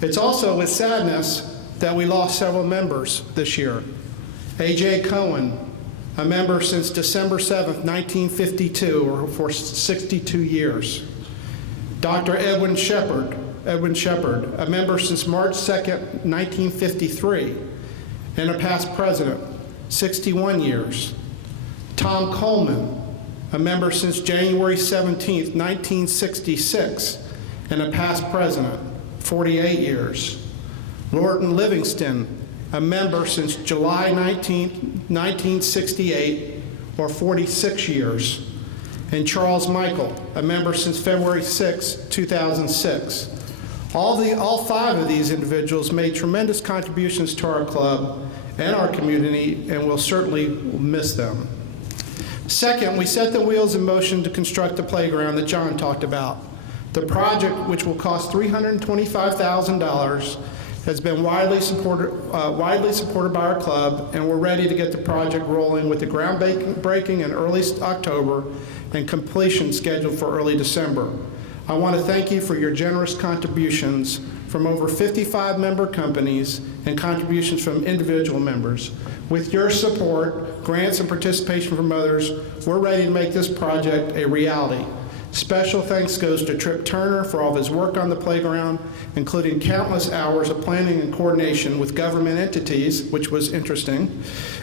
It's also with sadness that we lost several members this year. A.J. Cohen, a member since December 7th, 1952, or for 62 years. Dr. Edwin Shepard, a member since March 2nd, 1953, and a past president, 61 years. Tom Coleman, a member since January 17th, 1966, and a past president, 48 years. Lorton Livingston, a member since July 19th, 1968, or 46 years. And Charles Michael, a member since February 6, 2006. All five of these individuals made tremendous contributions to our club and our community, and we'll certainly miss them. Second, we set the wheels in motion to construct the playground that John talked about. The project, which will cost $325,000, has been widely supported by our club, and we're ready to get the project rolling with the groundbreaking in early October and completion scheduled for early December. I want to thank you for your generous contributions from over 55 member companies and contributions from individual members. With your support, grants, and participation from others, we're ready to make this project a reality. Special thanks goes to Traynor for all of his work on the playground, including countless hours of planning and coordination with government entities, which was interesting,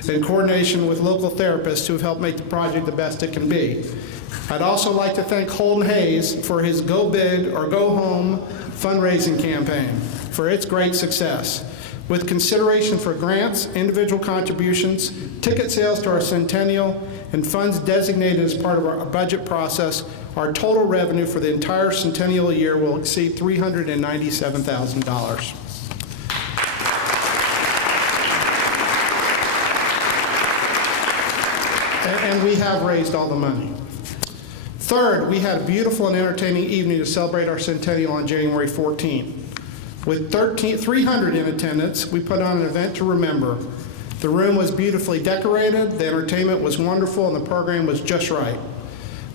and coordination with local therapists who have helped make the project the best it can be. I'd also like to thank Holden Hayes for his Go Big or Go Home fundraising campaign for its great success. With consideration for grants, individual contributions, ticket sales to our Centennial, and funds designated as part of our budget process, our total revenue for the entire Centennial year will exceed $397,000. And we have raised all the money. Third, we had a beautiful and entertaining evening to celebrate our Centennial on January 14th. With 300 in attendance, we put on an event to remember. The room was beautifully decorated, the entertainment was wonderful, and the program was just right.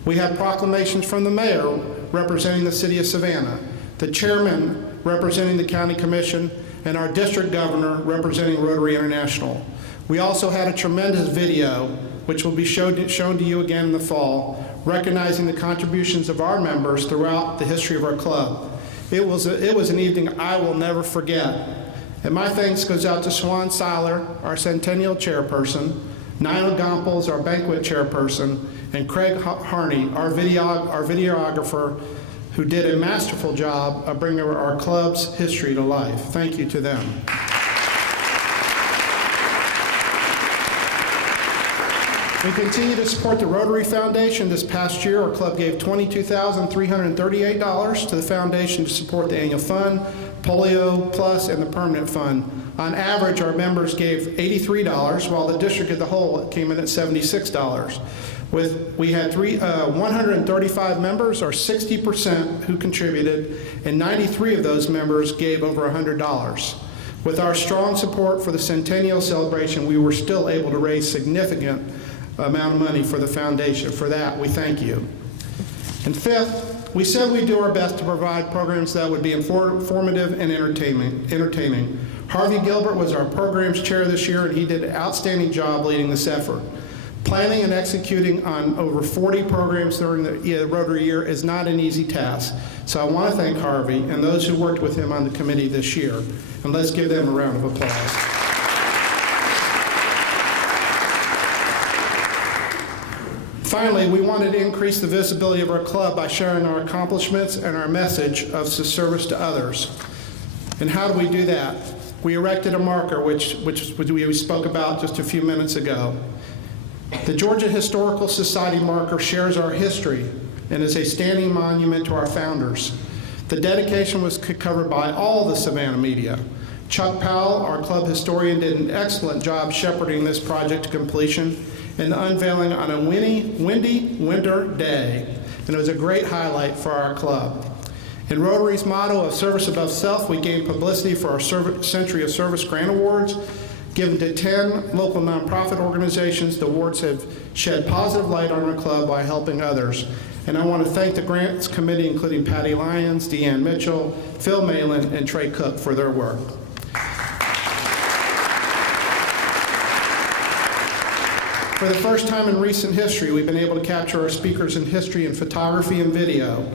We had proclamations from the mayor representing the city of Savannah, the chairman representing the county commission, and our district governor representing Rotary International. We also had a tremendous video, which will be shown to you again in the fall, recognizing the contributions of our members throughout the history of our club. It was an evening I will never forget. And my thanks goes out to Swan Seiler, our Centennial chairperson, Nina Gompels, our banquet chairperson, and Craig Harney, our videographer, who did a masterful job of bringing our club's history to life. Thank you to them. We continue to support the Rotary Foundation. This past year, our club gave $22,338 to the foundation to support the annual fund, Polio Plus, and the permanent fund. On average, our members gave $83, while the district as a whole came in at $76. We had 135 members, or 60%, who contributed, and 93 of those members gave over $100. With our strong support for the Centennial celebration, we were still able to raise significant amount of money for the foundation. For that, we thank you. And fifth, we said we'd do our best to provide programs that would be informative and entertaining. Harvey Gilbert was our programs chair this year, and he did an outstanding job leading this effort. Planning and executing on over 40 programs during the Rotary year is not an easy task. So I want to thank Harvey and those who worked with him on the committee this year. And let's give them a round of applause. Finally, we wanted to increase the visibility of our club by sharing our accomplishments and our message of service to others. And how do we do that? We erected a marker, which we spoke about just a few minutes ago. The Georgia Historical Society marker shares our history and is a standing monument to our founders. The dedication was covered by all the Savannah media. Chuck Powell, our club historian, did an excellent job shepherding this project to completion and unveiling on a windy winter day. And it was a great highlight for our club. In Rotary's motto of service above self, we gained publicity for our Century of Service Grant Awards. Given to 10 local nonprofit organizations, the awards have shed positive light on our club by helping others. And I want to thank the Grants Committee, including Patty Lyons, Deanne Mitchell, Phil Malin, and Trey Cook for their work. For the first time in recent history, we've been able to capture our speakers in history in photography and video.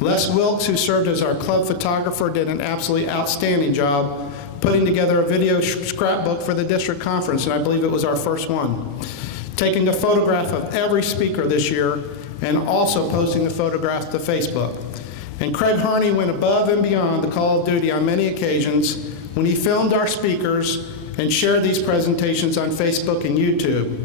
Les Wilkes, who served as our club photographer, did an absolutely outstanding job putting together a video scrapbook for the district conference, and I believe it was our first one. Taking a photograph of every speaker this year and also posting the photographs to Facebook. And Craig Harney went above and beyond the call of duty on many occasions when he filmed our speakers and shared these presentations on Facebook and YouTube.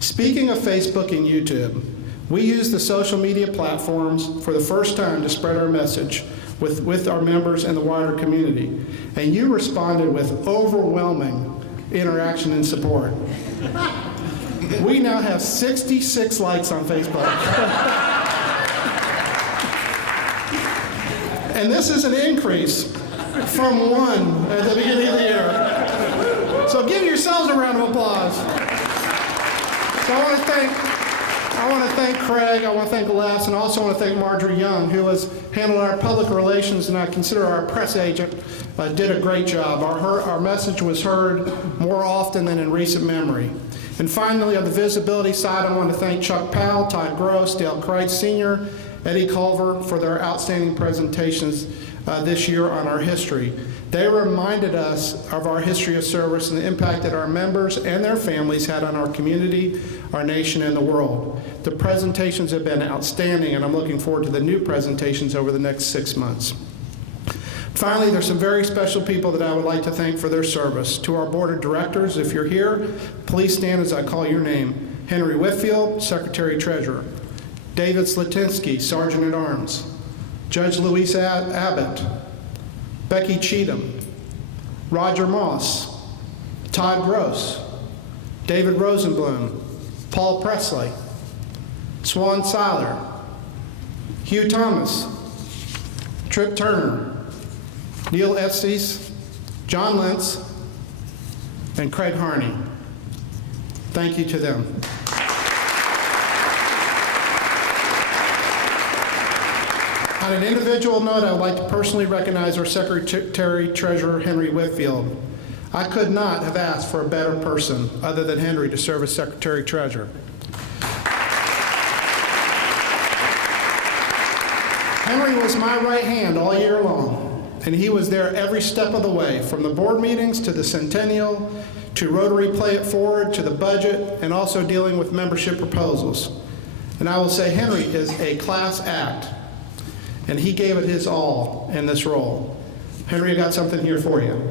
Speaking of Facebook and YouTube, we use the social media platforms for the first time to spread our message with our members and the wider community. And you responded with overwhelming interaction and support. We now have 66 likes on Facebook. And this is an increase from 1 at the beginning of the year. So give yourselves a round of applause. So I want to thank Craig, I want to thank Les, and also want to thank Marjorie Young, who has handled our public relations, and I consider our press agent did a great job. Our message was heard more often than in recent memory. And finally, on the visibility side, I want to thank Chuck Powell, Todd Gross, Dale Kreitz Sr., Eddie Culver for their outstanding presentations this year on our history. They reminded us of our history of service and the impact that our members and their families had on our community, our nation, and the world. The presentations have been outstanding, and I'm looking forward to the new presentations over the next 6 months. Finally, there's some very special people that I would like to thank for their service. To our board of directors, if you're here, please stand as I call your name. Henry Whitfield, Secretary-Treasurer. David Slatinsky, Sergeant-at-Arms. Judge Louise Abbott. Becky Cheatham. Roger Moss. Todd Gross. David Rosenblum. Paul Presley. Swan Seiler. Hugh Thomas. Trip Turner. Neil Estes, John Lentz, and Craig Harney. Thank you to them. On an individual note, I would like to personally recognize our Secretary-Treasurer, Henry Whitfield. I could not have asked for a better person other than Henry to serve as Secretary-Treasurer. Henry was my right hand all year long. And he was there every step of the way, from the board meetings to the Centennial, to Rotary Play It Forward, to the budget, and also dealing with membership proposals. And I will say Henry is a class act, and he gave it his all in this role. Henry, I got something here for you.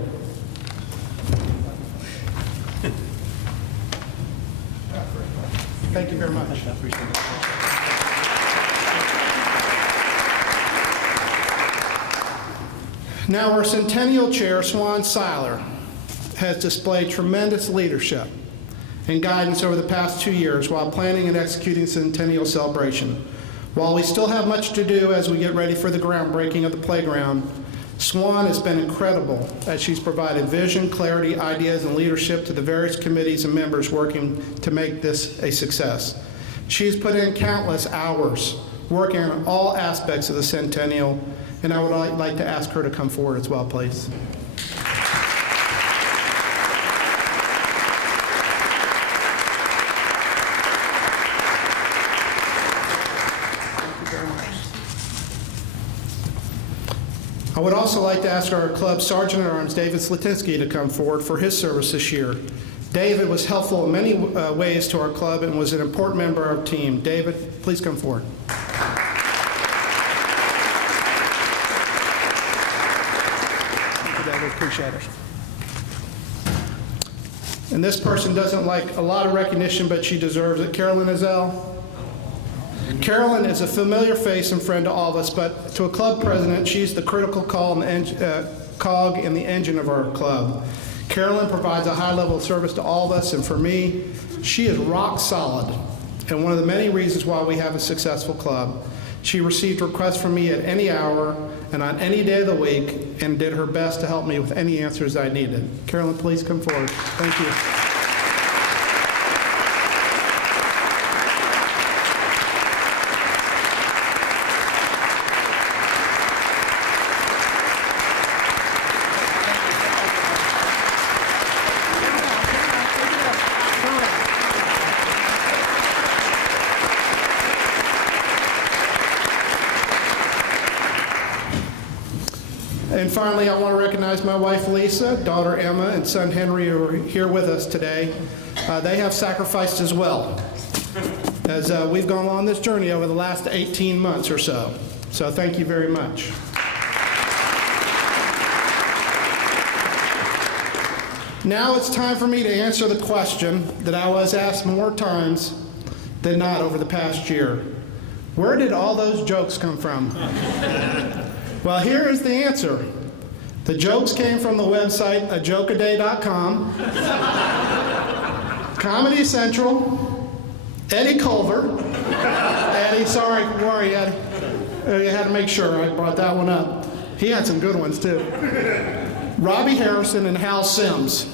Thank you very much. I appreciate it. Now, our Centennial Chair, Swan Seiler, has displayed tremendous leadership and guidance over the past 2 years while planning and executing Centennial celebration. While we still have much to do as we get ready for the groundbreaking of the playground, Swan has been incredible as she's provided vision, clarity, ideas, and leadership to the various committees and members working to make this a success. She's put in countless hours working on all aspects of the Centennial, and I would like to ask her to come forward as well, please. Thank you very much. I would also like to ask our club Sergeant-at-Arms, David Slatinsky, to come forward for his service this year. David was helpful in many ways to our club and was an important member of our team. David, please come forward. I appreciate it. And this person doesn't like a lot of recognition, but she deserves it. Carolyn Azell. Carolyn is a familiar face and friend to all of us, but to a club president, she's the critical cog in the engine of our club. Carolyn provides a high level of service to all of us, and for me, she is rock solid and one of the many reasons why we have a successful club. She received requests from me at any hour and on any day of the week and did her best to help me with any answers I needed. Carolyn, please come forward. Thank you. And finally, I want to recognize my wife Lisa, daughter Emma, and son Henry, who are here with us today. They have sacrificed as well as we've gone on this journey over the last 18 months or so. So thank you very much. Now it's time for me to answer the question that I was asked more times than not over the past year. Where did all those jokes come from? Well, here is the answer. The jokes came from the website ajokeaday.com, Comedy Central, Eddie Culver, Eddie, sorry, worry, Eddie. You had to make sure I brought that one up. He had some good ones too. Robbie Harrison and Hal Sims.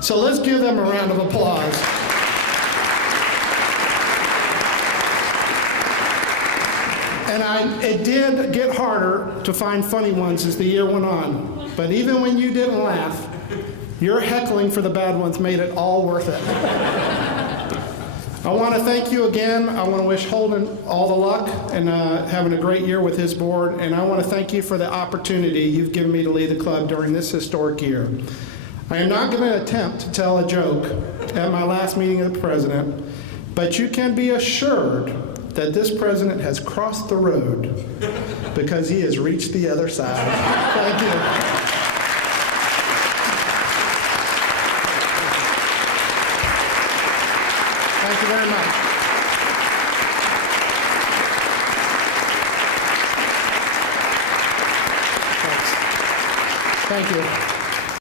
So let's give them a round of applause. And it did get harder to find funny ones as the year went on. But even when you didn't laugh, your heckling for the bad ones made it all worth it. I want to thank you again. I want to wish Holden all the luck and having a great year with his board. And I want to thank you for the opportunity you've given me to lead the club during this historic year. I am not going to attempt to tell a joke at my last meeting of the president, but you can be assured that this president has crossed the road because he has reached the other side. Thank you. Thank you very much. Thanks. Thank you.